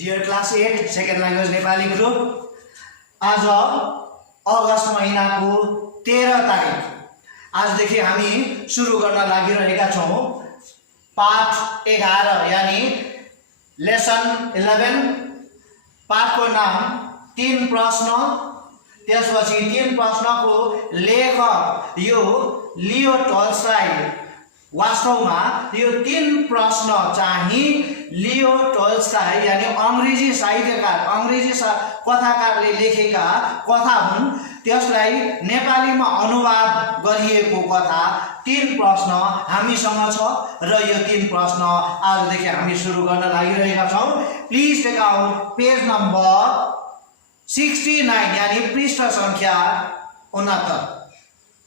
Dear class 8 second language Nepali group, आज अगस्त महिनाको 13 तारिक आजदेखि हामी सुरु गर्न लागिरहेका छौँ पाठ 11 यानी लेसन 11। पाठको नाम 3 प्रश्न। त्यसपछि 3 प्रश्नको लेखक यो लियो टोल्स्टॉय। वास्तवमा यो 3 प्रश्न चाहिँ लियो टोल्स्टॉय यानी अंग्रेजी साहित्यकार, अंग्रेजी कथाकारले लेखेका कथा हुन्। त्यसलाई नेपालीमा अनुवाद गरिएको कथा 3 प्रश्न हामीसँग छ र यो 3 प्रश्न आजदेखि हामी सुरु गर्न लागिरहेका छौँ। Please take out page number 69 यानी पृष्ठ संख्या 69।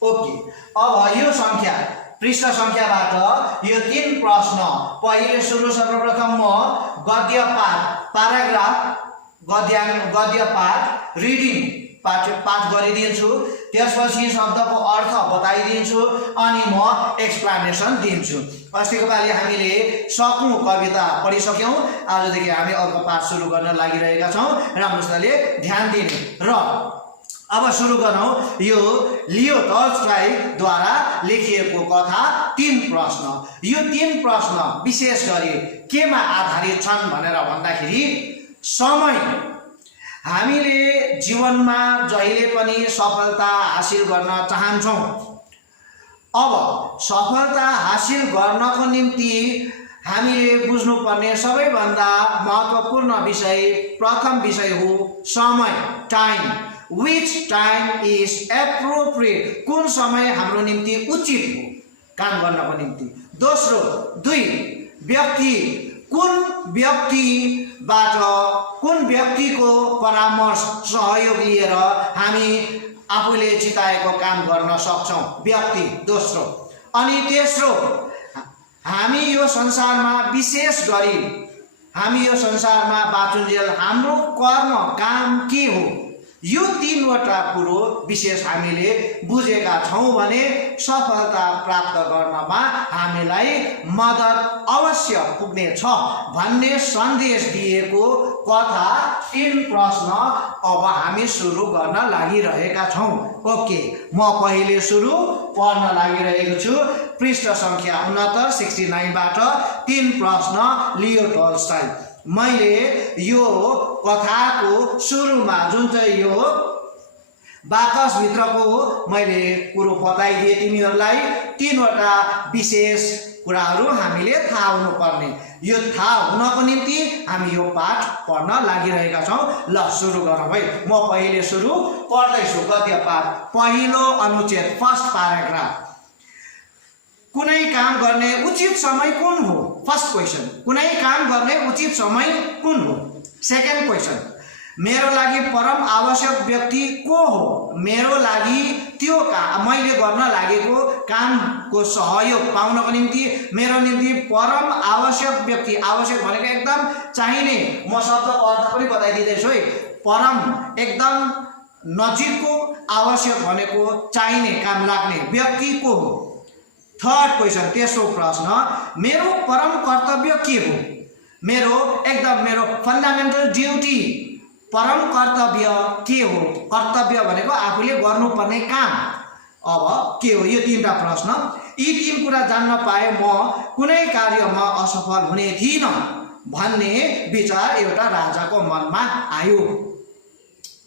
ओके, अब यो संख्या पृष्ठ संख्याबाट यो 3 प्रश्न पहिले सुरु। सर्वप्रथम म गद्य पाठ प्याराग्राफ गद्य पाठ रिडिङ पाठ गरिदिन्छु। त्यसपछि शब्दको अर्थ बताइदिन्छु अनि म एक्सप्लेनेसन दिन्छु। अस्तिको पालि हामीले सकौं कविता पढिसक्यौं। आजदेखि हामी अर्को पाठ सुरु गर्न लागिरहेका छौं। राम्रोसँगले ध्यान दिने र अब सुरु गरौँ यो लियो टोल्स्टॉय द्वारा लेखिएको कथा 3 प्रश्न। यो 3 प्रश्न विशेष गरी केमा आधारित छन् भनेर भन्दाखेरि समय। हामीले जीवनमा जहिले पनि सफलता हासिल गर्न चाहन्छौँ। अब सफलता हासिल गर्नको निम्ति हामीले बुझ्नुपर्ने सबैभन्दा महत्त्वपूर्ण विषय प्रथम विषय हो समय, time. Which time is appropriate? कुन समय हाम्रो निम्ति उचित हो काम गर्नको निम्ति। दोस्रो, 2 व्यक्ति, कुन व्यक्तिको परामर्श सहयोग लिएर हामी आफूले चिताएको काम गर्न सक्छौं। व्यक्ति दोस्रो। अनि तेस्रो, हामी यो संसारमा विशेष गरी हामी यो संसारमा बाँचुन्जेल हाम्रो कर्म काम के हो। यो 3 वटा कुरो विशेष हामीले बुझेका छौं भने सफलता प्राप्त गर्नमा हामीलाई मद्दत अवश्य पुग्नेछ भन्ने सन्देश दिएको कथा 3 प्रश्न अब हामी सुरु गर्न लागिरहेका छौं। ओके, म पहिले सुरु पढ्न लागिरहेको छु। पृष्ठ संख्या 69 बाट 3 प्रश्न लियो टोल्स्टॉय। मैले यो कथाको सुरुमा जुन चाहिँ यो बाकस भित्रको मैले कुरो बताइदिए तिमीहरूलाई 3 वटा विशेष कुराहरू हामीले थाहा हुनुपर्ने। यो थाहा हुनको निम्ति हामी यो पाठ पढ्न लागिरहेका छौं। ल सुरु गरौँ है। म पहिले सुरु पढ्दैछु गद्य पाठ। पहिलो अनुच्छेद, फर्स्ट प्याराग्राफ। कुनै काम गर्ने उचित समय कुन हो? फर्स्ट क्वेशन, कुनै काम गर्ने उचित समय कुन हो? सेकेन्ड क्वेशन, मेरो लागि परम आवश्यक व्यक्ति को हो? मेरो लागि त्यो काम मैले गर्न लागेको कामको सहयोग पाउनको निम्ति मेरो निम्ति परम आवश्यक व्यक्ति, आवश्यक भनेको एकदम चाहिने, म शब्दको अर्थ पनि बताइदिँदैछु है। परम एकदम नजिकको, आवश्यक भनेको चाहिने काम लाग्ने व्यक्ति को हो? थर्ड क्वेशन, तेस्रो प्रश्न, मेरो परम कर्तव्य के हो? मेरो फन्डामेन्टल ड्युटी, परम कर्तव्य के हो? कर्तव्य भनेको आफूले गर्नुपर्ने काम अब के हो? यो 3टा प्रश्न। यी 3 कुरा जान्न पाए म कुनै कार्यमा असफल हुने थिइन भन्ने विचार एउटा राजाको मनमा आयो।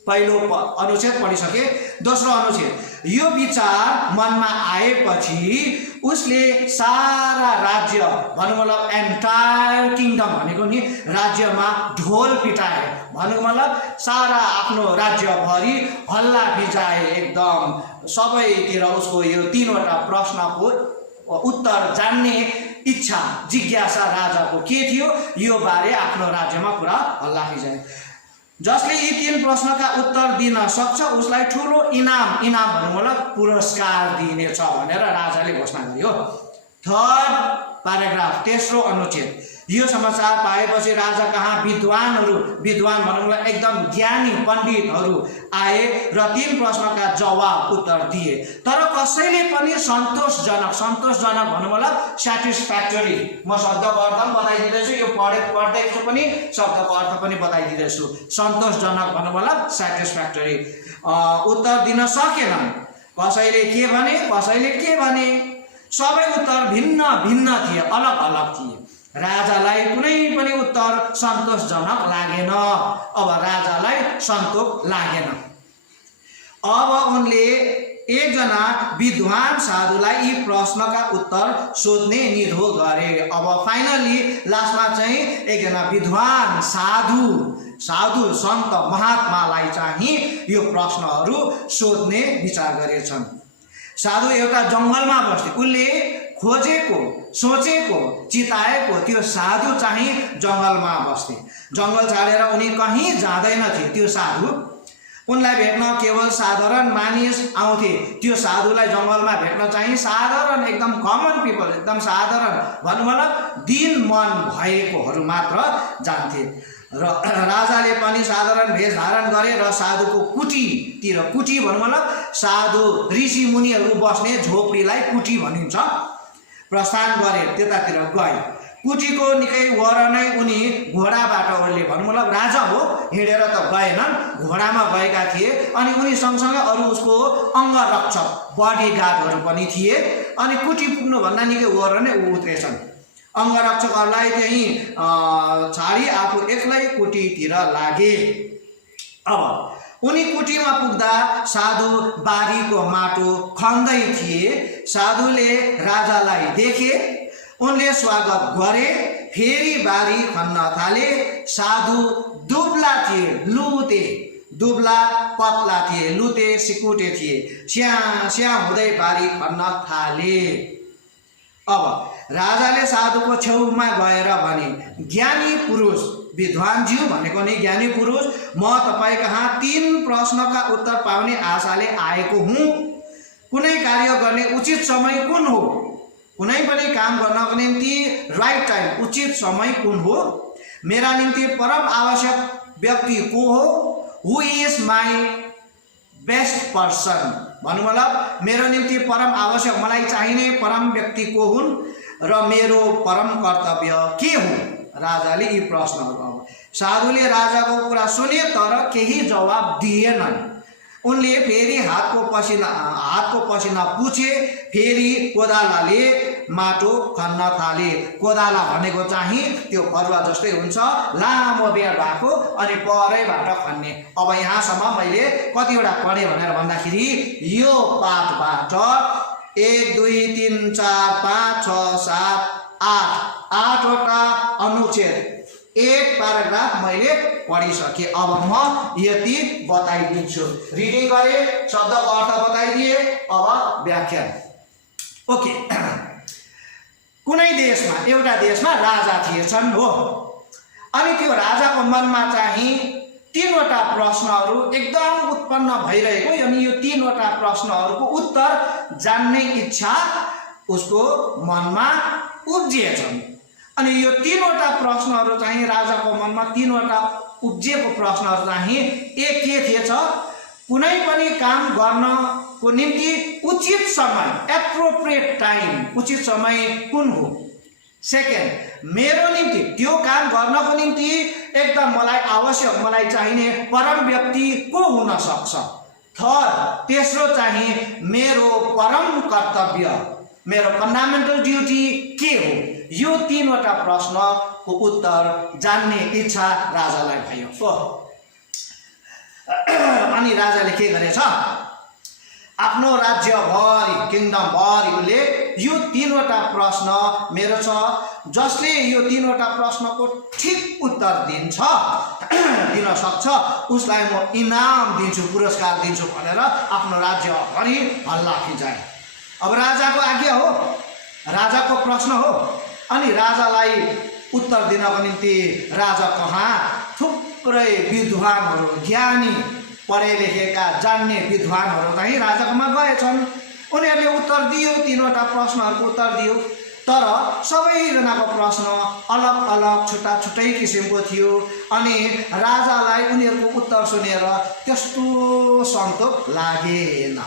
पहिलो अनुच्छेद पढिसके। दोस्रो अनुच्छेद, यो विचार मनमा आएपछि उसले सारा राज्य, भन्नुको मतलब एन्टायर किङडम भनेको नि राज्यमा ढोल पिटाए, भन्नुको मतलब सारा आफ्नो राज्यभरि हल्ला भिजाए। एकदम सबैतिर उसको यो 3 वटा प्रश्नको उत्तर जान्ने इच्छा, जिज्ञासा राजाको के थियो यो बारे आफ्नो राज्यमा पुरा हल्ला भिजाए। जसले यी 3 प्रश्नका उत्तर दिन सक्छ उसलाई ठुलो इनाम भन्नु मतलब पुरस्कार दिनेछ भनेर राजाले घोषणा गर्यो। थर्ड प्याराग्राफ तेस्रो अनुच्छेद। यो समाचार पाएपछि राजा कहाँ विद्वान भनौँला एकदम ज्ञानी पण्डितहरू आए र 3 प्रश्नका जवाब उत्तर दिए, तर कसैले पनि सन्तोषजनक भनौँ मतलब सेटिस्फ्याक्टोरी, म शब्दको अर्थ पनि बताइदिँदैछु, यो पढ्दैछु पनि शब्दको अर्थ पनि बताइदिँदैछु, सन्तोषजनक भनौँ मतलब सेटिस्फ्याक्टोरी उत्तर दिन सकेनन्। कसैले के भने सबै उत्तर भिन्न थिए, अलग अलग थिए। राजालाई कुनै पनि उत्तर सन्तोषजनक लागेन। अब राजालाई सन्तोष लागेन। अब उनले एकजना विद्वान साधुलाई यी प्रश्नका उत्तर सोध्ने निधो गरे। अब फाइनली लास्टमा चाहिँ एकजना विद्वान साधु सन्त महात्मालाई चाहिँ यो प्रश्नहरू सोध्ने विचार गरेछन्। साधु एउटा जङ्गलमा बस्थे। उसले खोजेको, सोचेको, चिताएको त्यो साधु चाहिँ जङ्गलमा बस्थे। जङ्गल छाडेर उनी कहीँ जाँदैनथे। त्यो साधु, उनलाई भेट्न केवल साधारण मानिस आउँथे। त्यो साधुलाई जङ्गलमा भेट्न चाहिँ साधारण एकदम कमन पिपल, एकदम साधारण भनौँ मतलब दिन मन भएकोहरू मात्र जान्थे। र राजाले पनि साधारण भेष धारण गरे र साधुको कुटी भनौँ मतलब साधु ऋषि मुनिहरू बस्ने झोपडीलाई कुटी भनिन्छ, प्रस्थान गरे, त्यतातिर गए। कुटीको निकै वरनै उनी घोडाबाट ओर्ले भनौँ मतलब राजा हो, हिँडेर त गएनन्, घोडामा गएका थिए। अनि उनी सँगसँगै अरू उसको अङ्गरक्षक बडीगार्डहरू पनि थिए। अनि कुटी पुग्नुभन्दा निकै वरनै उत्रेछन्। अङ्गरक्षकहरूलाई त्यहीँ छाडी आफू एक्लै कुटीतिर लागे। अब उनी कुटीमा पुग्दा साधु बारीको माटो खन्दै थिए। साधुले राजालाई देखे, उनले स्वागत गरे, फेरि बारी खन्न थाले। साधु दुब्ला थिए, दुब्ला पतला थिए, लुते सिकुटे थिए, स्या हुँदै बारी खन्न थाले। अब राजाले साधुको छेउमा गएर भने, ज्ञानी पुरुष, विद्वानज्यू भनेको नि ज्ञानी पुरुष, म तपाईँ कहाँ 3 प्रश्नका उत्तर पाउने आशाले आएको हुँ। कुनै कार्य गर्ने उचित समय कुन हो? कुनै पनि काम गर्नको निम्ति राइट टाइम, उचित समय कुन हो? मेरा निम्ति परम आवश्यक व्यक्ति को हो? हु इज माई बेस्ट पर्सन? भनौँ मतलब मेरो निम्ति परम आवश्यक, मलाई चाहिने परम व्यक्ति को हुन् र मेरो परम कर्तव्य के हो? राजाले यी प्रश्नहरू। अब साधुले राजाको कुरा सुने तर केही जवाब दिएनन्। उनले फेरि हातको पसिना पुछे, फेरि कोदालाले माटो खन्न थाले। कोदाला भनेको चाहिँ त्यो फरुवा जस्तै हुन्छ, लामो बेड भएको अनि परैबाट खन्ने। अब यहाँसम्म मैले कतिवटा पढेँ भनेर भन्दाखेरि यो पाठबाट 1 2 3 4 5 6 7 8वटा अनुच्छेद, 1 प्याराग्राफ मैले पढिसकेँ। अब म यति बताइदिन्छु। रिडिङ गरे, शब्दको अर्थ बताइदिए, अब व्याख्यान। ओके। कुनै देशमा, एउटा देशमा राजा थिएछन् हो। अनि त्यो राजाको मनमा चाहिँ 3वटा प्रश्नहरू एकदम उत्पन्न भइरहेको, अनि यो 3वटा प्रश्नहरूको उत्तर जान्ने इच्छा उसको मनमा उब्जिएछन्। अनि यो 3वटा प्रश्नहरू चाहिँ राजाको मनमा 3वटा उब्जिएको प्रश्नहरू चाहिँ एक के थिएछ? कुनै पनि काम गर्नको निम्ति उचित समय, एप्रोप्रिएट टाइम, उचित समय कुन हो? सेकेन्ड, मेरो निम्ति त्यो काम गर्नको निम्ति एकदम मलाई आवश्यक, मलाई चाहिने परम व्यक्ति को हुन सक्छ? थर्ड, तेस्रो चाहिँ मेरो परम कर्तव्य, मेरो फन्डामेन्टल ड्युटी के हो? यो 3वटा प्रश्नको उत्तर जान्ने इच्छा राजालाई भयो। अनि राजाले के गरेछ? आफ्नो राज्यभरि, किङडमभरि उसले यो 3वटा प्रश्न मेरो छ, जसले यो 3वटा प्रश्नको ठिक उत्तर दिन सक्छ उसलाई म इनाम दिन्छु, पुरस्कार दिन्छु भनेर आफ्नो राज्यभरि हल्ला फिजाए। अब राजाको आज्ञा हो, राजाको प्रश्न हो। अनि राजालाई उत्तर दिनको निम्ति राजा कहाँ थुप्रै विद्वानहरू, ज्ञानी, पढे लेखेका, जान्ने विद्वानहरू चाहिँ राजाकोमा गएछन्। उनीहरूले उत्तर दियो, 3वटा प्रश्नहरूको उत्तर दियो। तर सबैजनाको प्रश्न अलग अलग छुट्टा छुट्टै किसिमको थियो अनि राजालाई उनीहरूको उत्तर सुनेर त्यस्तो सन्तोष लागेन।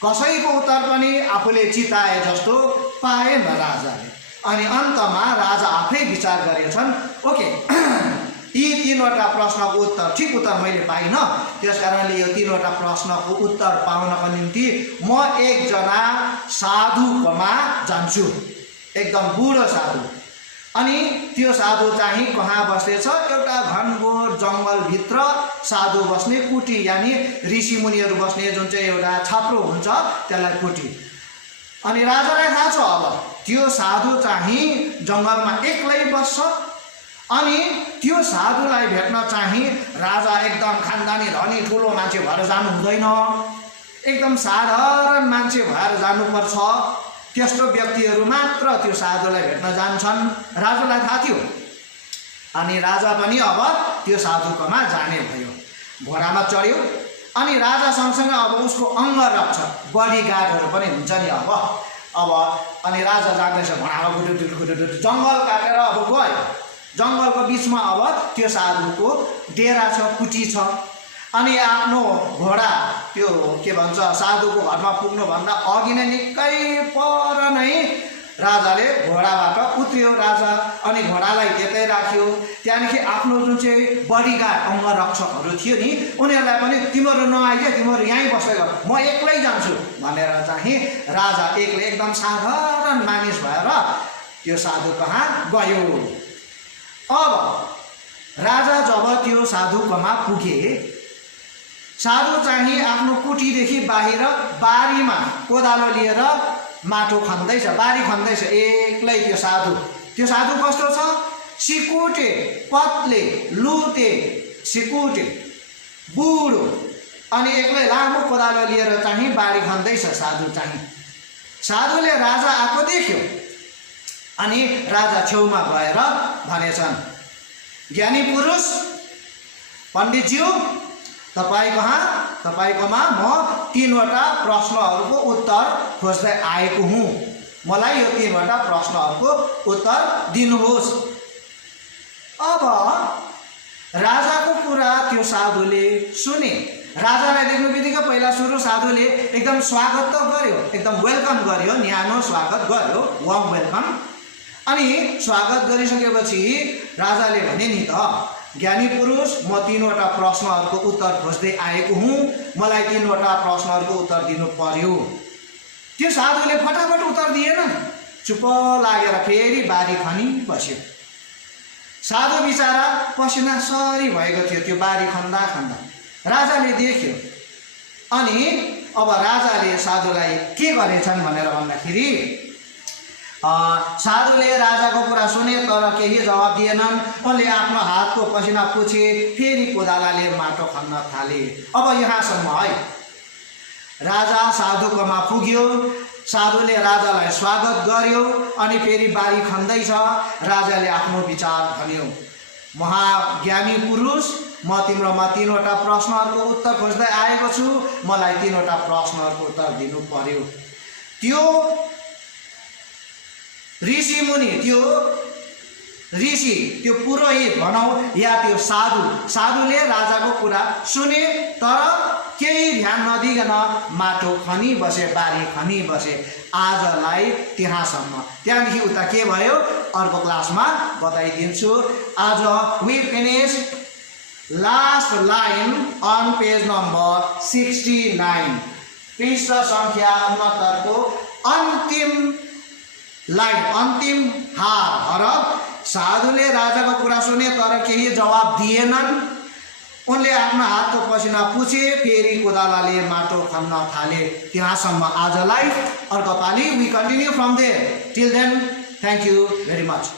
कसैको उत्तर पनि आफूले चिताए जस्तो पाएन राजाले। अनि अन्तमा राजा आफै विचार गरेछन्, ओके यी तीनवटा प्रश्नको उत्तर ठिक उत्तर मैले पाइनँ, त्यसकारणले यो तीनवटा प्रश्नको उत्तर पाउनको निम्ति म एकजना साधुकोमा जान्छु, एकदम बुढो साधु। अनि त्यो साधु चाहिँ कहाँ बस्नेछ? एउटा घनघोर जङ्गलभित्र साधु बस्ने कुटी, यानि ऋषि मुनिहरू बस्ने जुन चाहिँ एउटा छाप्रो हुन्छ त्यसलाई कुटी। अनि राजालाई थाहा छ अब त्यो साधु चाहिँ जङ्गलमा एक्लै बस्छ। अनि त्यो साधुलाई भेट्न चाहिँ राजा एकदम खानदानी धनी ठुलो मान्छे भएर जानु हुँदैन, एकदम साधारण मान्छे भएर जानुपर्छ। त्यस्तो व्यक्तिहरू मात्र त्यो साधुलाई भेट्न जान्छन्, राजालाई थाहा थियो। अनि राजा पनि अब त्यो साधुकोमा जाने भयो, घोडामा चढ्यो। अनि राजा सँगसँगै अब उसको अंगरक्षक बडीगार्डहरू पनि हुन्छ नि अब अनि राजा जाँदैछ घोडामा गुडुडुड जङ्गल काटेर अब गयो। जङ्गलको बिचमा अब त्यो साधुको डेरा छ, कुटी छ। अनि आफ्नो घोडा त्यो के भन्छ साधुको घरमा पुग्नुभन्दा अघि नै निकै पर नै राजाले घोडाबाट उत्रियो राजा। अनि घोडालाई त्यतै राख्यो। त्यहाँदेखि आफ्नो जुन चाहिँ बडीगार्ड अंगरक्षकहरू थियो नि उनीहरूलाई पनि तिमीहरू नआइज, तिमीहरू यहीँ बसेर म एक्लै जान्छु भनेर चाहिँ राजा एक्लै एकदम साधारण मानिस भएर त्यो साधु कहाँ गयो। अब राजा जब त्यो साधुकोमा पुगे, साधु चाहिँ आफ्नो कुटीदेखि बाहिर बारीमा कोदालो लिएर माटो खन्दैछ, बारी खन्दैछ एक्लै त्यो साधु। त्यो साधु कस्तो छ? सिकुटे, पतले, लुते, सिकुटे, बुढो अनि एक्लै लामो कोदालो लिएर चाहिँ बारी खन्दैछ साधु चाहिँ। साधुले राजा आएको देख्यो अनि राजा छेउमा गएर भनेछन्, ज्ञानी पुरुष पण्डितज्यू तपाईकोमा म तीनवटा प्रश्नहरूको उत्तर खोज्दै आएको हुँ, मलाई यो तीनवटा प्रश्नहरूको उत्तर दिनुहोस्। अब राजाको कुरा त्यो साधुले सुने। राजालाई देख्नु बित्तिकै पहिला सुरु साधुले एकदम स्वागत त गर्यो, एकदम वेलकम गर्यो, न्यानो स्वागत गर्यो, वार्म वेलकम। अनि स्वागत गरिसकेपछि राजाले भने नि त, ज्ञानी पुरुष म तीनवटा प्रश्नहरूको उत्तर खोज्दै आएको हुँ, मलाई तीनवटा प्रश्नहरूको उत्तर दिनु पर्यो। त्यो साधुले फटाफट उत्तर दिएन, चुप लागेर फेरि बारी खनी बस्यो। साधु बिचारा पसिना सरी भएको थियो त्यो बारी खन्दा खन्दा। राजाले देख्यो। अनि अब राजाले साधुलाई के गरेछन् भनेर भन्दाखेरि साधुले राजाको कुरा सुने तर केही जवाब दिएनन्। उनले आफ्नो हातको पसिना पुछे, फेरि कोदालाले माटो खन्न थाले। अब यहाँसम्म है। राजा साधुकोमा पुग्यो, साधुले राजालाई स्वागत गर्यो अनि फेरि बारी खन्दैछ। राजाले आफ्नो विचार भन्यो, महाज्ञानी पुरुष म तिम्रोमा तीनवटा प्रश्नहरूको उत्तर खोज्दै आएको छु, मलाई तीनवटा प्रश्नहरूको उत्तर दिनु पर्यो। त्यो ऋषि मुनि, त्यो ऋषि, त्यो पुरोहित भनौँ या त्यो साधुले राजाको कुरा सुने तर केही ध्यान नदिकन माटो खनी बसे, बारी खनी बसे। आजलाई त्यहाँसम्म। त्यहाँदेखि उता के भयो अर्को क्लासमा बताइदिन्छु। आज we finish last line on page number 69, पृष्ठ संख्या 69 को अन्तिम लाइन, अन्तिम हरफ। साधुले राजाको कुरा सुने तर केही जवाब दिएनन्। उनले आफ्नो हातको पसिना पुछे, फेरि कोदालाले माटो खन्न थाले। त्यहाँसम्म आजलाई। अर्को पालि we continue from there. Till then, thank you very much.